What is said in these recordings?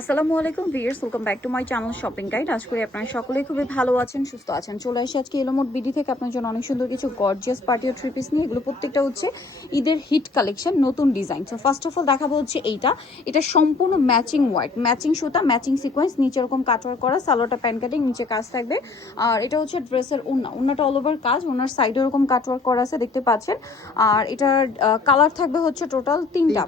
আসসালামু আলাইকুম viewers, welcome back to my channel shopping guide. আশা করি আপনারা সকলেই খুবই ভালো আছেন, সুস্থ আছেন। চলে আসি আজকে এলোমোড বিডি থেকে আপনার জন্য অনেক সুন্দর কিছু গর্জিয়াস পার্টি ও থ্রি পিস নিয়ে। এগুলো প্রত্যেকটা হচ্ছে ঈদের হিট কালেকশন, নতুন design. So first of all দেখাবো হচ্ছে এটা সম্পূর্ণ ম্যাচিং হোয়াইট, ম্যাচিং সুতা, ম্যাচিং সিকোয়েন্স, নিচে এরকম কাটওয়ার্ক করা, সালোয়ারটা প্যান কাটিং, নিচে কাজ থাকবে। আর এটা হচ্ছে ড্রেসের ওন্নাটা অল ওভার কাজ, ওনার সাইডে এরকম কাটওয়ার্ক করা আছে, দেখতে পাচ্ছেন। আর এটার কালার থাকবে হচ্ছে টোটাল তিনটা।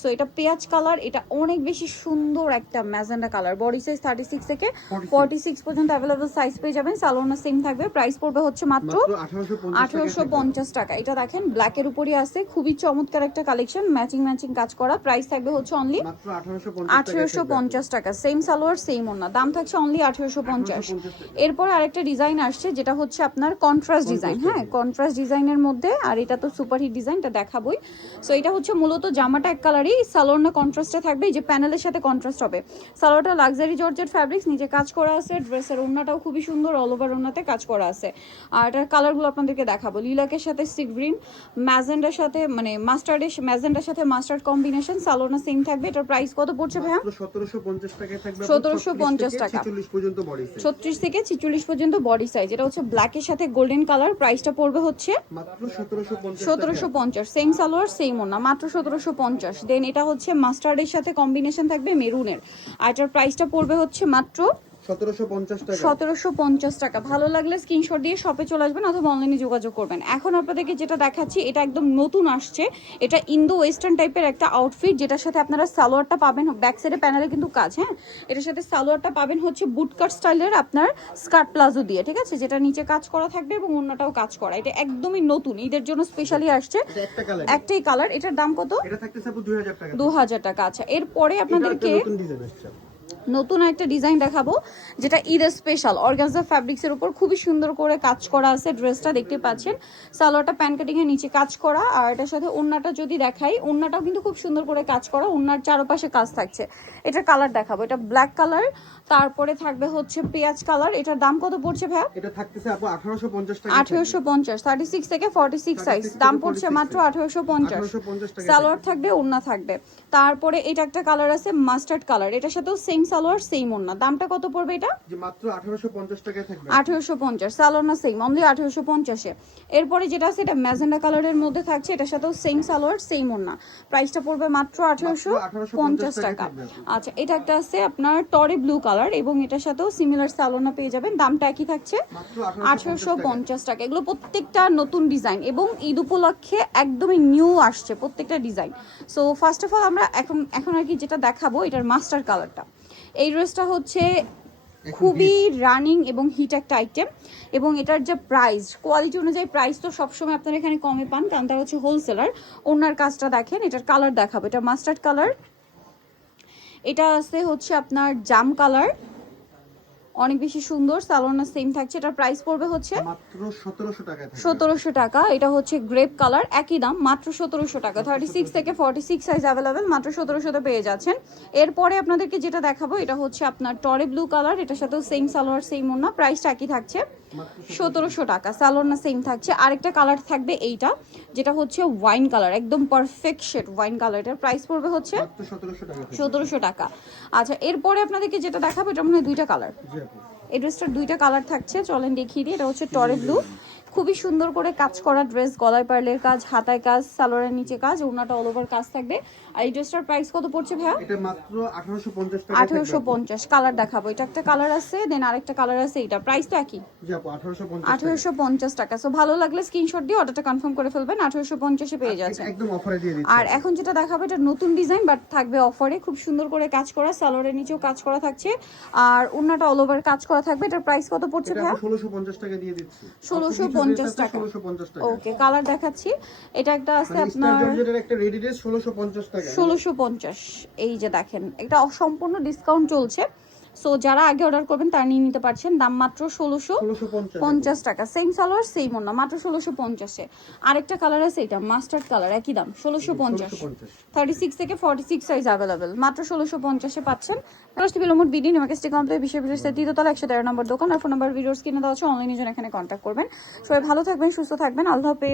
সো এটা পেঁয়াজ কালার, এটা অনেক বেশি সুন্দর একটা ম্যাজেন্ডা কালার। বডি সাইজ 36 থেকে 46 পর্যন্ত অ্যাভেলেবল সাইজ পেয়ে যাবেন। সালোয়ার সেম থাকবে। প্রাইস পড়বে হচ্ছে মাত্র 1850 টাকা। এটা দেখেন ব্ল্যাকের উপরই আছে, খুবই চমৎকার একটা কালেকশন, ম্যাচিং ম্যাচিং কাজ করা। প্রাইস থাকবে হচ্ছে অনলি 1850 টাকা। সেম সালোয়ার সেম ওন্না, দাম থাকছে অনলি 1850। এরপর আরেকটা ডিজাইন আসছে যেটা হচ্ছে আপনার কন্ট্রাস্ট ডিজাইন। হ্যাঁ, কন্ট্রাস্ট ডিজাইনের মধ্যে, আর এটা তো সুপারহিট ডিজাইনটা দেখাবোই। সো এটা হচ্ছে মূলত জামাটা এক কালারই, সালোয়ার না কন্ট্রাস্টে থাকবে, এই যে প্যানেলের সাথে কন্ট্রাস্ট হবে। সালোয়ারটা লাক্সারি জর্জেট ফ্যাব্রিক্স, নিচে কাজ করা আছে। ড্রেসের ওন্নাটাও খুবই সুন্দর, অল ওভার ওন্নাতে কাজ করা আছে। আর এটার কালারগুলো আপনাদেরকে দেখাবো। লিলাকের সাথে সি গ্রিন, ম্যাজেন্ডার সাথে মানে ম্যাজেন্ডার সাথে মাস্টার্ড কম্বিনেশন। সালোয়ার সেম থাকবে। এটার প্রাইস কত পড়ছে ভাইয়া? 1750 টাকায় থাকবে। 1750 টাকা, 46 পর্যন্ত বডি সাইজ, 36 থেকে 46 পর্যন্ত বডি সাইজ। এটা হচ্ছে ব্ল্যাকের সাথে গোল্ডেন কালার। প্রাইসটা পড়বে হচ্ছে মাত্র 1750 1750। সেম সালোয়ার সেম ওন্না, মাত্র 1750। দেন এটা হচ্ছে মাস্টার্ডের সাথে কম্বিনেশন থাকবে মেরুনের, আর এটার প্রাইসটা পড়বে হচ্ছে মাত্র 1750 টাকা। 1750 টাকা। ভালো লাগলে স্ক্রিনশট দিয়ে শপে চলে আসবেন অথবা অনলাইনে যোগাযোগ করবেন। এখন আপনাদেরকে যেটা দেখাচ্ছি এটা একদম নতুন আসছে। এটা ইন্দো ওয়েস্টার্ন টাইপের একটা আউটফিট, যেটার সাথে আপনারা সালোয়ারটা পাবেন ব্যাক সাইডে প্যানেলে কিন্তু কাজ। হ্যাঁ, এটার সাথে সালোয়ারটা পাবেন হচ্ছে বুটকাট স্টাইলের আপনার স্কার্ট প্লাজো দিয়ে, ঠিক আছে, যেটা নিচে কাজ করা থাকবে এবং অন্যটাও কাজ করা। এটা একদমই নতুন, ঈদের জন্য স্পেশালি আসছে। একটাই কালার। এটার দাম কত? এটা থাকতেছে আপু 2000 টাকা। 2000 টাকা। আচ্ছা, এরপরে আপনাদেরকে নতুন একটা ডিজাইন দেখাবো, যেটা ঈদের স্পেশাল অর্গানজা ফ্যাব্রিক্সের উপর খুবই সুন্দর করে কাজ করা আছে। ড্রেসটা দেখতে পাচ্ছেন, সালোয়ারটা প্যান কাটিং এর নিচে কাজ করা, আর এটার সাথে ওন্নাটা যদি দেখাই, ওন্নাটাও কিন্তু খুব সুন্দর করে কাজ করা, ওন্নার চারপাশে কাজ থাকছে। এটার কালার দেখাবো, এটা ব্ল্যাক কালার, তারপরে থাকবে হচ্ছে পেঁয়াজ কালার। এটার দাম কত পড়ছে ভাইয়া? এটা থাকতেছে আপু 1850 টাকা। 1850, 36 থেকে 46 সাইজ, দাম পড়ছে মাত্র 1850 টাকা। সালোয়ার থাকবে, ওন্না থাকবে। তারপরে এটা একটা কালার আছে মাস্টার্ড কালার, এটার সাথেও সেম সালোয়ার সেম ওন্না। দামটা কত পড়বে এটা? যে মাত্র 1850 টাকায় থাকবে। 1850, সালোয়ার না সেম, অনলি 1850 এ। এরপরে যেটা আছে এটা ম্যাজেন্ডা কালারের মধ্যে থাকছে, এটার সাথেও সেম সালোয়ার সেম ওন্না। প্রাইসটা পড়বে মাত্র 1850 টাকা। আচ্ছা, এটা একটা আছে আপনার টরে ব্লু কালার, এবং এটার সাথেও সিমিলার সালোয়ার পেয়ে যাবেন। দামটা একই থাকছে 1850 টাকা। এগুলো প্রত্যেকটা নতুন ডিজাইন এবং ঈদ উপলক্ষে একদমই নিউ আসছে প্রত্যেকটা design. So first of all আমরা এখন আর কি যেটা দেখাবো, এটার মাস্টার কালারটা। এই ড্রেসটা হচ্ছে খুবই রানিং এবং হিট একটা আইটেম, এবং এটার যে প্রাইস কোয়ালিটি অনুযায়ী প্রাইস তো সবসময় আপনারা এখানে কমে পান, কারণ তারা হচ্ছে হোলসেলার। ওনার কাজটা দেখেন, এটার কালার দেখাবো। এটা মাস্টার্ড কালার, এটা আছে হচ্ছে আপনার জাম কালার, অনেক বেশি সুন্দর। সালোয়ার সেম থাকছে। এটার প্রাইস পড়বে হচ্ছে মাত্র 1700 টাকা। 1700 টাকা। এটা হচ্ছে গ্রেপ কালার, একই দাম, মাত্র 1700 টাকা। 36 থেকে 46 সাইজ অ্যাভেলেবেল, মাত্র 1700 পেয়ে যাচ্ছেন। এরপরে আপনাদেরকে যেটা দেখাবো, এটা হচ্ছে আপনার টরে ব্লু কালার, এটার সাথেও সেম সালোয়ার সেম ওন্না। প্রাইসটা একই থাকছে 1700 টাকা। সালোয়ার না সেম থাকছে। আরেকটা কালার থাকবে এইটা, যেটা হচ্ছে ওয়াইন কালার, একদম পারফেক্ট শেড ওয়াইন কালার। এটার প্রাইস পড়বে হচ্ছে 1700 টাকা। আচ্ছা, এরপরে আপনাদেরকে যেটা দেখাবো, এটা মনে হয় দুইটা কালার। এই ড্রেসটার দুইটা কালার থাকছে, চলেন দেখিয়ে দিই। এটা হচ্ছে টরে ব্লু, খুবই সুন্দর করে কাজ করা ড্রেস, গলায় পার্লের কাজ, হাতায় কাজ, সালোয়ারের নিচে কাজ, ওনাটা অল ওভার কাজ থাকবে। আর এই ড্রেসটার প্রাইস কত পড়ছে ভাইয়া? এটা মাত্র 1850 টাকা। 1850। কালার দেখাবো, এটা একটা কালার আছে, দেন আরেকটা কালার আছে। এটা প্রাইস তো একই, জি আপু 1850 টাকা। সো ভালো লাগলে স্ক্রিনশট দিয়ে অর্ডারটা কনফার্ম করে ফেলবেন। 1850 এ পেয়ে যাচ্ছেন, একদম অফারে দিয়ে দিচ্ছি। আর এখন যেটা দেখাবো, এটা নতুন ডিজাইন বাট থাকবে অফারে, খুব সুন্দর করে কাজ করা, সালোয়ারের নিচেও কাজ করা থাকছে, আর ওন্নাটা অল ওভার কাজ করা থাকবে। এটার প্রাইস কত পড়ছে ভাইয়া? 1650 টাকা দিয়ে দিচ্ছি। 1650 টাকা। 1650 টাকা। ওকে, কালার দেখাচ্ছি। এটা একটা আছে আপনার জর্জেটের একটা রেডি ড্রেস 1650 টাকা। 1650। এই যে দেখেন, এটা সম্পূর্ণ ডিসকাউন্ট চলছে। সো যারা আগে অর্ডার করবেন তারা নিয়ে নিতে পারছেন। দাম মাত্র 1650 টাকা। সেম সালোয়ার সেম ওন্না, মাত্র 1650 এ। আরেকটা কালার আছে, এটা মাস্টার্ড কালার, একই দাম 1650। 36 থেকে 46 সাইজ অ্যাভেলেবেল, মাত্র 1650 এ পাচ্ছেন। ফার্স্ট বিলমোড বিডি নিমাকেস্টি কমপ্লেক্স বিশ্ববিদ্যালয় তৃতীয়তলা 113 নম্বর দোকান। আর ফোন নাম্বার ভিডিওস কিনে দেওয়া আছে, অনলাইনে জন্য এখানে কন্ট্যাক্ট করবেন। সবাই ভালো থাকবেন, সুস্থ থাকবেন, আল্লাহ হাফেজ।